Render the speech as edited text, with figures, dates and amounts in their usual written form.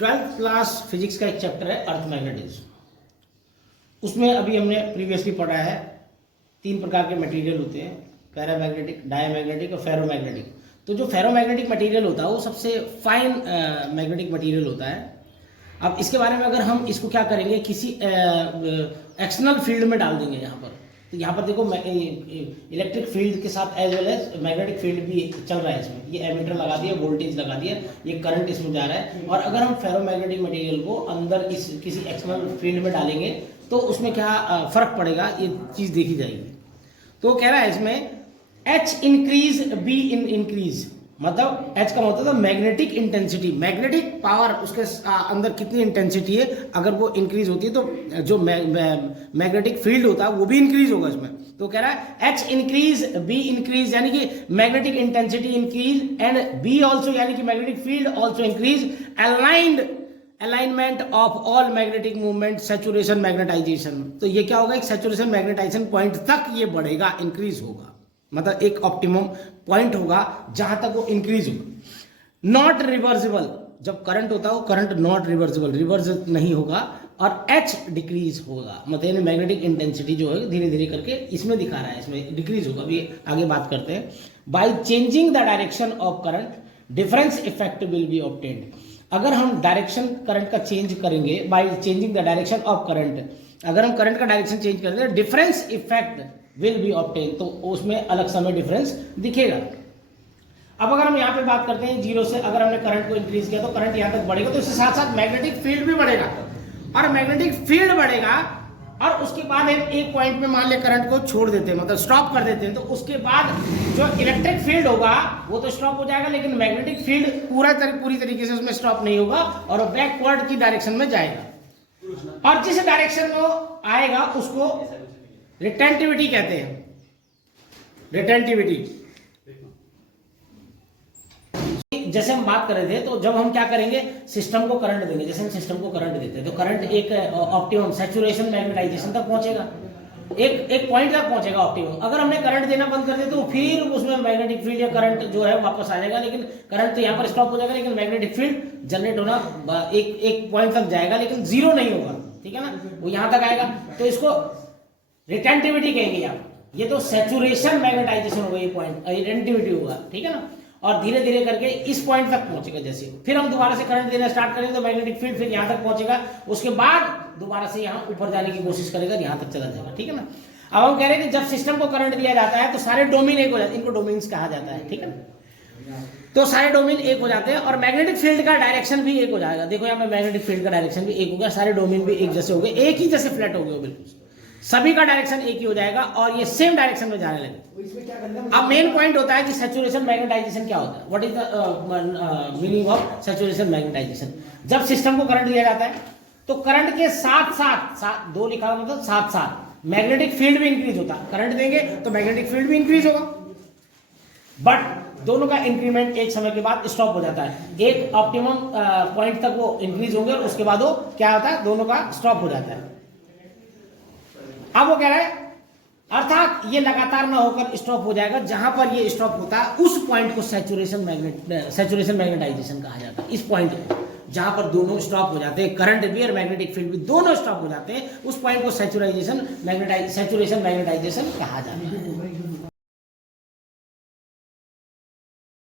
Twelfth class physics का एक chapter है अर्थ मैग्नेटिज्म। उसमें अभी हमने प्रीवियसली पढ़ा है 3 प्रकार के मटेरियल होते हैं, पैरामैग्नेटिक, डायमैग्नेटिक और फेरोमैग्नेटिक। तो जो फेरोमैग्नेटिक मटेरियल होता है वो सबसे फाइन मैग्नेटिक मटेरियल होता है। अब इसके बारे में अगर हम इसको क्या करेंगे, किसी एक्सटर्नल फील्ड में डाल देंगे यहाँ पर, तो यहाँ पर देखो इलेक्ट्रिक फील्ड के साथ as well as magnetic field भी चल रहा है इसमें। ये एमीटर लगा दिया, वोल्टेज लगा दिया, ये करंट इसमें जा रहा है। और अगर हम फेरोमैग्नेटिक मटेरियल को अंदर इस किसी एक्सटर्नल फील्ड में डालेंगे तो उसमें क्या फर्क पड़ेगा, ये चीज़ देखी जाएगी। तो कह रहा है इसमें H इंक्रीज B इंक्रीज, मतलब H का मतलब मैग्नेटिक इंटेंसिटी, मैग्नेटिक पावर उसके अंदर कितनी इंटेंसिटी है, अगर वो इंक्रीज होती है तो जो मैग्नेटिक फील्ड होता है वो भी इंक्रीज होगा इसमें। तो कह रहा है H इंक्रीज B इंक्रीज, यानी कि magnetic intensity increase and B ऑल्सो, यानी कि magnetic field also increase, alignment of all magnetic movement, saturation magnetisation. तो ये क्या होगा, एक सैचुरेशन मैग्नेटाइजेशन पॉइंट तक ये बढ़ेगा, इंक्रीज होगा, मतलब एक ऑप्टिमम पॉइंट होगा जहां तक वो इंक्रीज होगा। नॉट रिवर्सिबल, जब करंट होता है वो करंट नॉट रिवर्सिबल, रिवर्स नहीं होगा। और H डिक्रीज होगा, मतलब मैग्नेटिक इंटेंसिटी जो है धीरे धीरे करके इसमें दिखा रहा है, इसमें डिक्रीज होगा, अभी आगे बात करते हैं। By changing the direction of current difference effect will be obtained. अगर हम डायरेक्शन करंट का चेंज करेंगे, by changing the direction of current, अगर हम करंट का डायरेक्शन चेंज करेंगे difference effect will be obtain, तो उसमें अलग समय डिफरेंस दिखेगा। अब अगर हम यहाँ पे बात करते हैं 0 से, अगर हमने करंट को इंक्रीज किया तो करंट यहाँ तक बढ़ेगा, तो इसके साथ साथ मैग्नेटिक फील्ड भी बढ़ेगा, और मैग्नेटिक फील्ड बढ़ेगा और उसके बाद एक पॉइंट में मान लिया करंट को छोड़ देते हैं, मतलब स्टॉप कर देते हैं, तो उसके बाद जो इलेक्ट्रिक फील्ड होगा वो तो स्टॉप हो जाएगा, लेकिन मैग्नेटिक फील्ड पूरी तरीके से उसमें स्टॉप नहीं होगा और बैकवर्ड की डायरेक्शन में जाएगा। और जिस डायरेक्शन में आएगा उसको रिटेंटिविटी कहते हैं, रिटेंटिविटी। जैसे हम बात कर रहे थे, तो जब हम क्या करेंगे, सिस्टम को करंट देंगे, जैसे हम सिस्टम को करंट देते हैं तो करंट एक ऑप्टिमम सैचुरेशन मैग्नेटाइजेशन तक पहुंचेगा, एक पॉइंट तक पहुंचेगा ऑप्टिमम। अगर हमने करंट देना बंद कर दिया तो फिर उसमें मैग्नेटिक फील्ड या करंट जो है वापस आ जाएगा, लेकिन करंट तो यहाँ पर स्टॉप हो जाएगा, लेकिन मैग्नेटिक फील्ड जनरेट होना एक पॉइंट तक जाएगा, लेकिन जीरो नहीं होगा, ठीक है ना, वो यहाँ तक आएगा। तो इसको रिटेंटिविटी कहेंगे आप, ये तो सैचुरेशन मैग्नेटाइजेशन होगा, ये पॉइंट रिटेंटिविटी होगा, ठीक है ना। और धीरे धीरे करके इस पॉइंट तक पहुंचेगा, जैसे फिर हम दोबारा से करंट देना स्टार्ट करेंगे तो मैग्नेटिक फील्ड फिर यहाँ तक पहुंचेगा, उसके बाद दोबारा से यहाँ ऊपर जाने की कोशिश करेगा, यहाँ तक चला जाएगा, ठीक है ना। अब हम कह रहे हैं कि जब सिस्टम को करंट दिया जाता है तो सारे डोमेन एक हो जाते हैं, इनको डोमेन्स कहा जाता है, ठीक है ना। तो सारे डोमेन एक हो जाते हैं और मैग्नेटिक फील्ड का डायरेक्शन भी एक हो जाएगा। देखो यहाँ पे मैग्नेटिक फील्ड का डायरेक्शन भी एक हो गया, सारे डोमेन भी एक जैसे हो गए, एक ही जैसे फ्लैट हो गए, बिल्कुल सभी का डायरेक्शन एक ही हो जाएगा और ये सेम डायरेक्शन में जाने लगे। अब मेन पॉइंट होता है कि सैचुरेशन मैग्नेटाइजेशन क्या होता है, what is the meaning of saturation magnetisation. जब सिस्टम को करंट दिया जाता है तो करंट के साथ साथ दो लिखा मतलब साथ साथ मैग्नेटिक फील्ड भी इंक्रीज होता है। करंट देंगे तो मैग्नेटिक फील्ड भी इंक्रीज होगा, बट दोनों का इंक्रीमेंट एक समय के बाद स्टॉप हो जाता है, एक ऑप्टिमम पॉइंट तक वो इंक्रीज होंगे और उसके बाद वो क्या होता है, दोनों का स्टॉप हो जाता है। अब वो कह रहा है अर्थात ये लगातार ना होकर स्टॉप हो जाएगा, जहां पर ये स्टॉप होता है उस पॉइंट को सैचुरेशन मैग्नेटाइजेशन कहा जाता है। इस पॉइंट को जहां पर दोनों स्टॉप हो जाते हैं, करंट भी और मैग्नेटिक फील्ड भी दोनों स्टॉप हो जाते हैं, उस पॉइंट को सैचुरेशन मैग्नेटाइजेशन कहा जाता है।